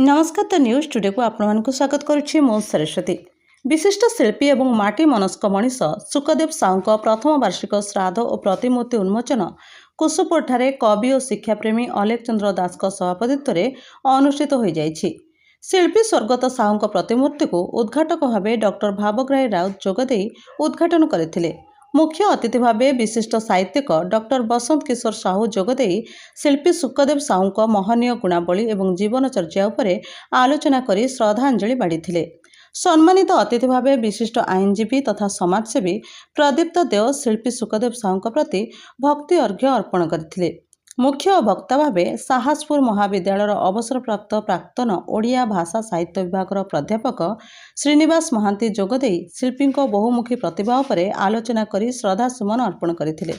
नमस्कार तो news today को आपको स्वागत करुच्ची मो सरस्वती। विशिष्ट शिल्पी एवं माटी मनस्क मनीष सुखदेव साहू प्रथम वार्षिक श्राद्ध और प्रतिमूर्ति उन्मोचन कुसुपुर कवि और शिक्षाप्रेमी अलेख चंद्र दास सभापतित्व में अनुष्ठित हो जाइछि। शिल्पी स्वर्गत साहू प्रतिमूर्ति को उद्घाटक भाव डॉक्टर भावग्राही राउत जोगदे उद्घाटन करथिले। मुख्य अतिथि भाव विशिष्ट साहित्यिक डॉक्टर बसंत किशोर साहू जोगदे शिल्पी सुखदेव साहू महनीय गुणावली एवं जीवनचर्या उपरे आलोचना करी श्रद्धांजलि बाढ़ी। सम्मानित अतिथि भाव विशिष्ट आईनजीवी तथा समाजसेवी प्रदीप्त देव शिल्पी सुखदेव साहू प्रति भक्ति अर्घ्य अर्पण करथिले। मुख्य वक्ता भावे साहसपुर महाविद्यालय अवसरप्राप्त प्राक्तन ओडिया भाषा साहित्य विभाग प्राध्यापक श्रीनिवास महांती जोगदे शिल्पी बहुमुखी प्रतिभा उपरे आलोचना करी श्रद्धासुमन अर्पण करथिले।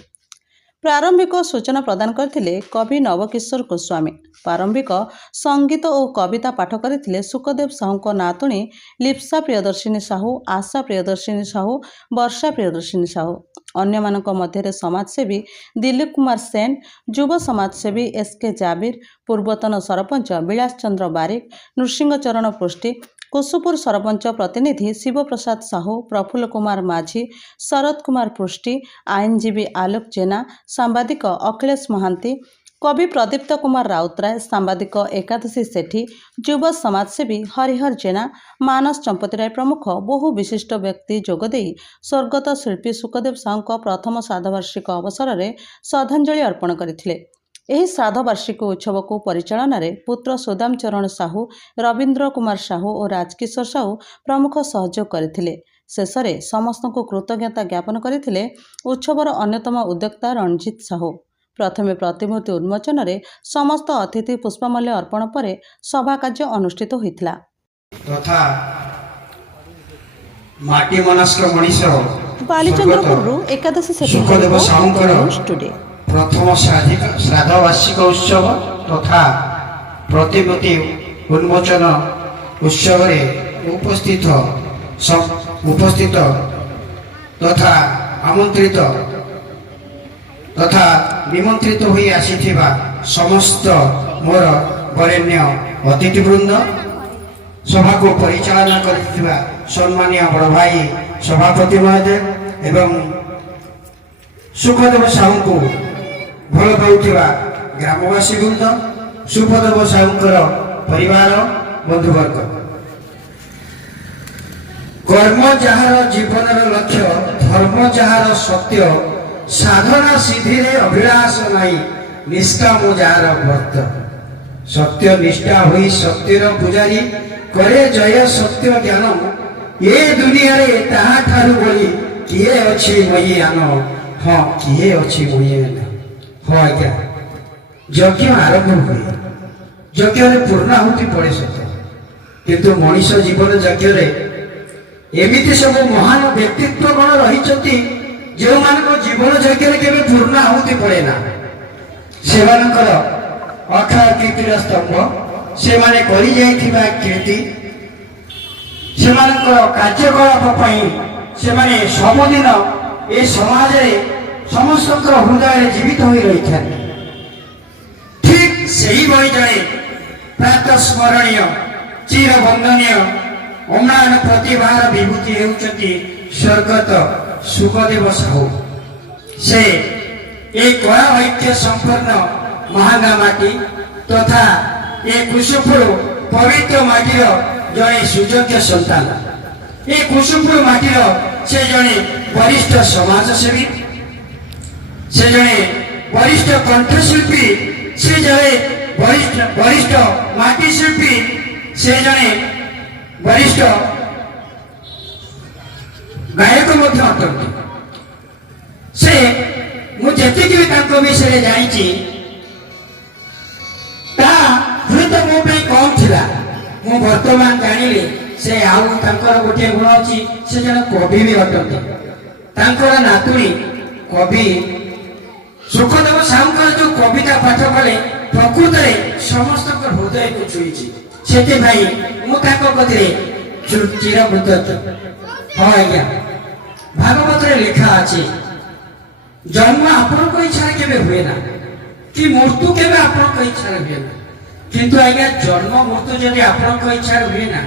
प्रारंभिक सूचना प्रदान करथिले कवि नवकिशोर गोस्वामी। प्रारंभिक संगीत और कविता पाठ करथिले सुखदेव साहू नातुणी लिप्सा प्रियदर्शिनी साहू, आशा प्रियदर्शिनी साहू, वर्षा प्रियदर्शिनी साहू। अन्य मानक मध्य समाजसेवी दिलीप कुमार सेन, युव समाजसेवी एसके जाबिर, पूर्वतन सरपंच विलास चंद्र बारिक, नृसिंहचरण पृष्टि, कुसुपुर सरपंच प्रतिनिधि शिवप्रसाद साहू, प्रफुल्ल कुमार माझी, शरद कुमार पृष्टि, आईनजीवी आलोक जेना, सांबादिक अखिलेश महांती, कवि प्रदीप्त कुमार राउतराय, सांबादिक एकादशी सेठी, युव समाजसेवी हरिहर जेना, मानस चंपतिराय प्रमुख बहु विशिष्ट व्यक्ति जोगदे स्वर्गत शिल्पी सुखदेव साहू प्रथम श्राद्धवार्षिक अवसर में श्रद्धांजलि अर्पण करथिले। एही श्राद्धवार्षिक उत्सव को परिचालन रे पुत्र सुदाम चरण साहू, रवींद्र कुमार साहू और राजकिशोर साहू प्रमुख सहयोग करथिले। शेष में समस्त को कृतज्ञता ज्ञापन करथिले उत्सवर अन्यतम उद्योक्ता रणजीत साहू। प्रथमे प्रतिमूर्ति उन्मोचन रे समस्त अतिथि पुष्पमाल्य अर्पण पर सभा कार्य अनुष्ठित होइथिला। तथा माटी मनस्क मनीष बालीचंद्रपुर एकादशी सुखदेव साहूंकर प्रथम श्राद्ध वार्षिक उत्सव तथा प्रतिमूर्ति उन्मोचन उत्सव उपस्थित तथा आमंत्रित तथा निमंत्रित हुई आसीथिबा समस्त मोर वरेण्य अतिथिवृंद, सभा को परिचालना करथिबा सम्मानीय बड़ भाई सभापति महोदय एवं सुखदेव साहू को भल पाउथिबा ग्रामवासी वृंद, सुखदेव साहूंकर परिवार बंधुवर्ग, कर्म जହାର जीवनर लक्ष्य, धर्म जହାର सत्य, साधना सिद्धि रे अभिलाष नाई, निष्काम जार व्रत, सत्य निष्ठा हुई सत्यर पुजारी, करे जय सत्य ज्ञान, ये दुनिया रे ताहा ठारू बोली किए अछि मई आन, हाँ किए अछि मई आन। हाँ आज्ञा यज्ञ आरंभ हुए, यज्ञ रे पूर्णाहुति पड़े सत्य, किंतु मनीष जीवन यज्ञ रे एमिति सब महान व्यक्तित्व गण रही जो मान जीवन यज्ञ केवे पूर्णाहुति पड़े ना, से अखा कीर्तिर स्तंभ, से माने करी जाइथिबा कीर्ति, से कार्यकलाप से माने सबुदिन ए समाज रे समस्त हृदय जीवित हो रही था। ठीक सही भाई जड़े प्रातः स्मरणीय चिर वंदनीय अम्लान प्रतिभार विभूति हेउचंती स्वर्गत सुखदेव साहू। से एक कला वैद्य संपन्न महांगा माटी तथा एक कुसुपुर पवित्र माटीर जड़े सुयोग्य संतान। ये कुसुपुर माटीर से जड़े वरिष्ठ समाजसेवी, से जड़े वरिष्ठ कंठशिल्पी, से जड़े वरिष्ठ माटी शिल्पी, से जड़े वरिष्ठ गायक अंत से मुझे विषय जानी हूँ मो कम थिला, मु वर्तमान जानिली से आउ गोटे गुण अच्छी से जन कवि भी अटंती। नातुणी कवि सुखदेव साहू जो कविता पाठ कले प्रकृत में समस्त हृदय को छुई, से मुझे चिरकृतज्ञ। हाँ आज्ञा भागवत लिखा अच्छे जन्म आपण इच्छा केवे हुए ना कि मृत्यु केवे आपण इच्छा हुए ना, কিন্তু ଆଜ୍ଞା ଜନ୍ମ ମୃତ୍ୟୁ ଯଦି ଆପଣଙ୍କ ଇଚ୍ଛାରେ ହୁଏ ନା,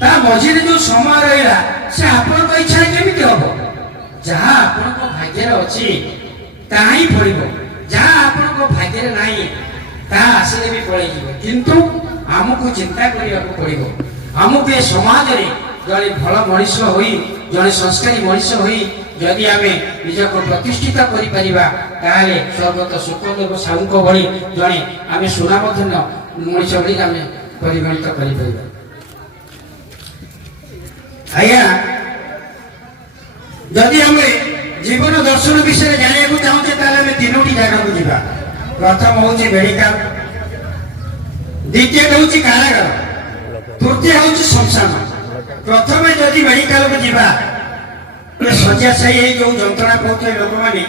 ତା ମଝିରେ ଯୋଉ ସମୟ ରହିଲା ସେ ଆପଣଙ୍କ ଇଚ୍ଛାରେ କେମିତି ହବ? ଯାହା ଆପଣଙ୍କ ଭାଗ୍ୟରେ ଅଛି ତାହା ହିଁ ଫଳିବ, ଯାହା ଆପଣଙ୍କ ଭାଗ୍ୟରେ ନାହିଁ ତାହା ଆସିଲେ ବି ପଳେଇଯିବ। କିନ୍ତୁ ଆମକୁ ଚିନ୍ତା କରିବାକୁ ପଡ଼ିବ, ଆମକୁ ଏ ସମାଜରେ ଜଣେ ଭଲ ମଣିଷ ହୋଇ, ଜଣେ ସଂସ୍କାରୀ ମଣିଷ ହୋଇ ଯଦି ଆମେ ନିଜକୁ ପ୍ରତିଷ୍ଠିତ କରିପାରିବା, ତାହେଲେ ସ୍ୱର୍ଗତ ସୁଖଦେବ ସାହୁଙ୍କ ଭଳି ଜଣେ ଆମେ ସୁନାମଧନ୍ୟ ମଣିଷ ଭଳି ଆମେ ପରିଗଣିତ କରିପାରିବା। ଆଜ୍ଞା, ଯଦି ଆମେ ଜୀବନ ଦର୍ଶନ ବିଷୟରେ ଜାଣିବାକୁ ଚାହୁଁଛେ ତାହେଲେ ଆମେ ତିନୋଟି ଜାଗାକୁ ଯିବା। ପ୍ରଥମ ହଉଛି ମେଡିକାଲ, ଦ୍ୱିତୀୟ ହେଉଛି କାରାଗାର, ତୃତୀୟ ହେଉଛି ଶ୍ମଶାନ। ପ୍ରଥମେ ଯଦି ମେଡିକାଲକୁ ଯିବା, ଶଯ୍ୟାଶାୟୀ ହେଇ ଯୋଉ ଯନ୍ତ୍ରଣା ପାଉଥିବେ ଲୋକମାନେ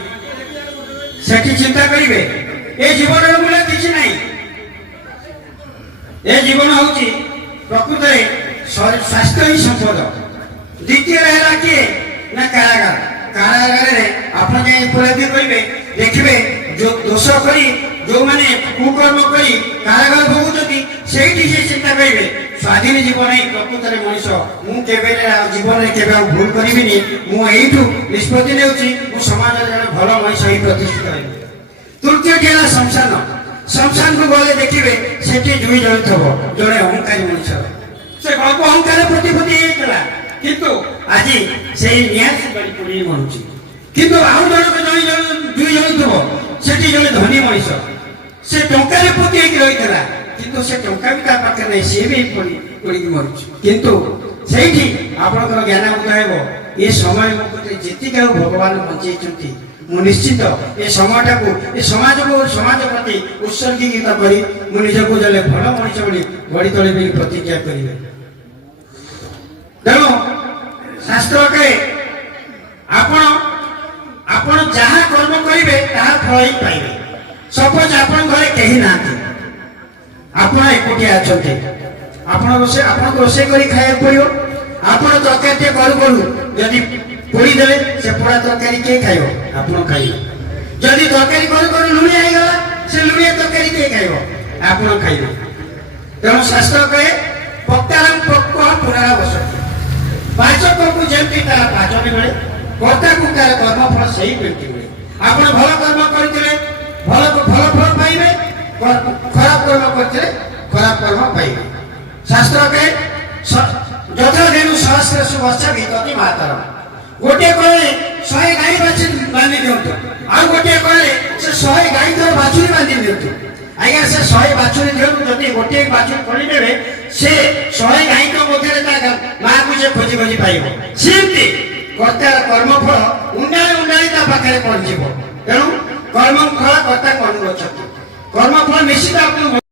ସେଠି ଚିନ୍ତା କରିବେ ଏ ଜୀବନର ମୂଲ୍ୟ କିଛି ନାହିଁ। ଏ ଜୀବନ ହଉଛି ପ୍ରକୃତରେ ସ୍ୱାସ୍ଥ୍ୟ ହିଁ ସମ୍ପଦ। ଦ୍ୱିତୀୟରେ ହେଲା କିଏ ନା କାରାଗାର। କାରାଗାରରେ ଆପଣ ଯାଇ ଉପଲବ୍ଧି କରିବେ, ଦେଖିବେ ଯୋଉ ଦୋଷ କରି ଯୋଉମାନେ କୁକର୍ମ କରି କାରାଗାର ଭୋଗୁଛନ୍ତି ସେଇଠି ସେ ଚିନ୍ତା କରିବେ ସ୍ୱାଧୀନ ଜୀବନ ହିଁ ପ୍ରକୃତରେ ମଣିଷ, ମୁଁ କେବେ ଜୀବନରେ କେବେ ଆଉ ଭୁଲ କରିବିନି, ମୁଁ ଏଇଠୁ ନିଷ୍ପତ୍ତି ନେଉଛି ମୁଁ ସମାଜରେ ଜଣେ ଭଲ ମଣିଷ ହେଇ ପ୍ରତିଷ୍ଠିତ ହେବି। ତୃତୀୟଟି ହେଲା ଶ୍ମଶାନ। ଶ୍ମଶାନକୁ ଗଲେ ଦେଖିବେ ସେଠି ଦୁଇ ଜଣ ଥିବ, ଜଣେ ଅହଙ୍କାରୀ ମଣିଷ, ସେ ଅଳ୍ପ ଅହଙ୍କାର ପ୍ରତିପତ୍ତି ହେଇଥିଲା କିନ୍ତୁ ଆଜି ସେଇ ନିଆଁ ପୋଡ଼ି ମରୁଛି। କିନ୍ତୁ ଆଉ ଜଣକ ଦୁଇ ଜଣ ଥିବ, ସେଠି ଜଣେ ଧନୀ ମଣିଷ, ସେ ଟଙ୍କାରେ ପୋତି ହେଇକି ରହିଥିଲା କିନ୍ତୁ ସେ ଟଙ୍କା ବି ତା ପାଖରେ ନାହିଁ, ସିଏ ବି ପୋଡ଼ିକି ମରୁଛି। କିନ୍ତୁ ସେଇଠି ଆପଣଙ୍କର ଜ୍ଞାନ ଉଦୟ ହେବ ଏ ସମୟ ମୋତେ ଯେତିକି ଆଉ ଭଗବାନ ବଞ୍ଚେଇଛନ୍ତି, ମୁଁ ନିଶ୍ଚିତ ଏ ସମୟଟାକୁ ଏ ସମାଜ ପ୍ରତି ଉତ୍ସର୍ଗୀକୃତ କରି ମୁଁ ନିଜକୁ ଜଣେ ଭଲ ମଣିଷ ବୋଲି ଗଢ଼ି ତୋଳିବି ବୋଲି ପ୍ରତିଜ୍ଞା କରିବେ। ତେଣୁ ଶାସ୍ତ୍ର କହେ ଆପଣ ଯାହା କର୍ମ କରିବେ ତାହା ଫଳ ହିଁ ପାଇବେ। ସପୋଜ ଆପଣଙ୍କ ଘରେ କେହି ନାହାନ୍ତି, ଆପଣ ଏକୁଟିଆ ଅଛନ୍ତି, ଆପଣଙ୍କୁ ରୋଷେଇ କରି ଖାଇବାକୁ ପଡ଼ିବ। ଆପଣ ତରକାରୀଟିଏ କରୁ କରୁ ଯଦି ପୋଡ଼ିଦେଲେ ସେ ପୋଡ଼ା ତରକାରୀ କିଏ ଖାଇବ? ଆପଣ ଖାଇବେ। ଯଦି ତରକାରୀ କରୁ କରୁ ଲୁଣିଆ ହେଇଗଲା, ସେ ଲୁଣିଆ ତରକାରୀ କିଏ ଖାଇବ? ଆପଣ ଖାଇବେ। ତେଣୁ ଶାସ୍ତ୍ର କହେ ପକ୍କାରଂ ପକ୍ୱ ପୁନରାବସତି, ପାଚକକୁ ଯେମିତି ତାର ପାଚନ ମିଳେ, କର୍ତ୍ତାକୁ ତାର କର୍ମଫଳ ସେଇ ବ୍ୟକ୍ତି ମିଳେ। ଆପଣ ଭଲ କର୍ମ କରିଥିଲେ ଭଲ ଫଳ ପାଇବେ, ଖରାପ କର୍ମ କରିଥିଲେ ଖରାପ କର୍ମ ପାଇବେ। ଶାସ୍ତ୍ର କହେ ଯଥାଧେନୁ ସହସ୍ରଶୁ ବର୍ଷ ବିତତି ମାତରମ୍। ଗୋଟିଏ କହିଲେ 100 ଗାଈ ବାନ୍ଧି ଦିଅନ୍ତୁ, ଆଉ ଗୋଟିଏ କହିଲେ ସେ 100 ଗାଈ ତୋର ବାଛୁରୀ ବାନ୍ଧି ଦିଅନ୍ତୁ। ଆଜ୍ଞା, ସେ 100 ବାଛୁରୀ ଦିଅନ୍ତୁ, ଯଦି ଗୋଟିଏ ବାଛୁରୀ କରିଦେବେ ସେ 100 ଗାଈଙ୍କ ମଧ୍ୟରେ ତା ମାଆକୁ ସେ ଖୋଜି ଖୋଜି ପାଇବ। ସେମିତି କର୍ତ୍ତାର କର୍ମଫଳ ଉଣ୍ଡାଳି ତା ପାଖରେ ପହଞ୍ଚିବ। ତେଣୁ କର୍ମ ଫଳ କର୍ତ୍ତାକୁ ଅନୁରୋଧ, କର୍ମଫଳ ନିଶ୍ଚିତ ଆପଣଙ୍କୁ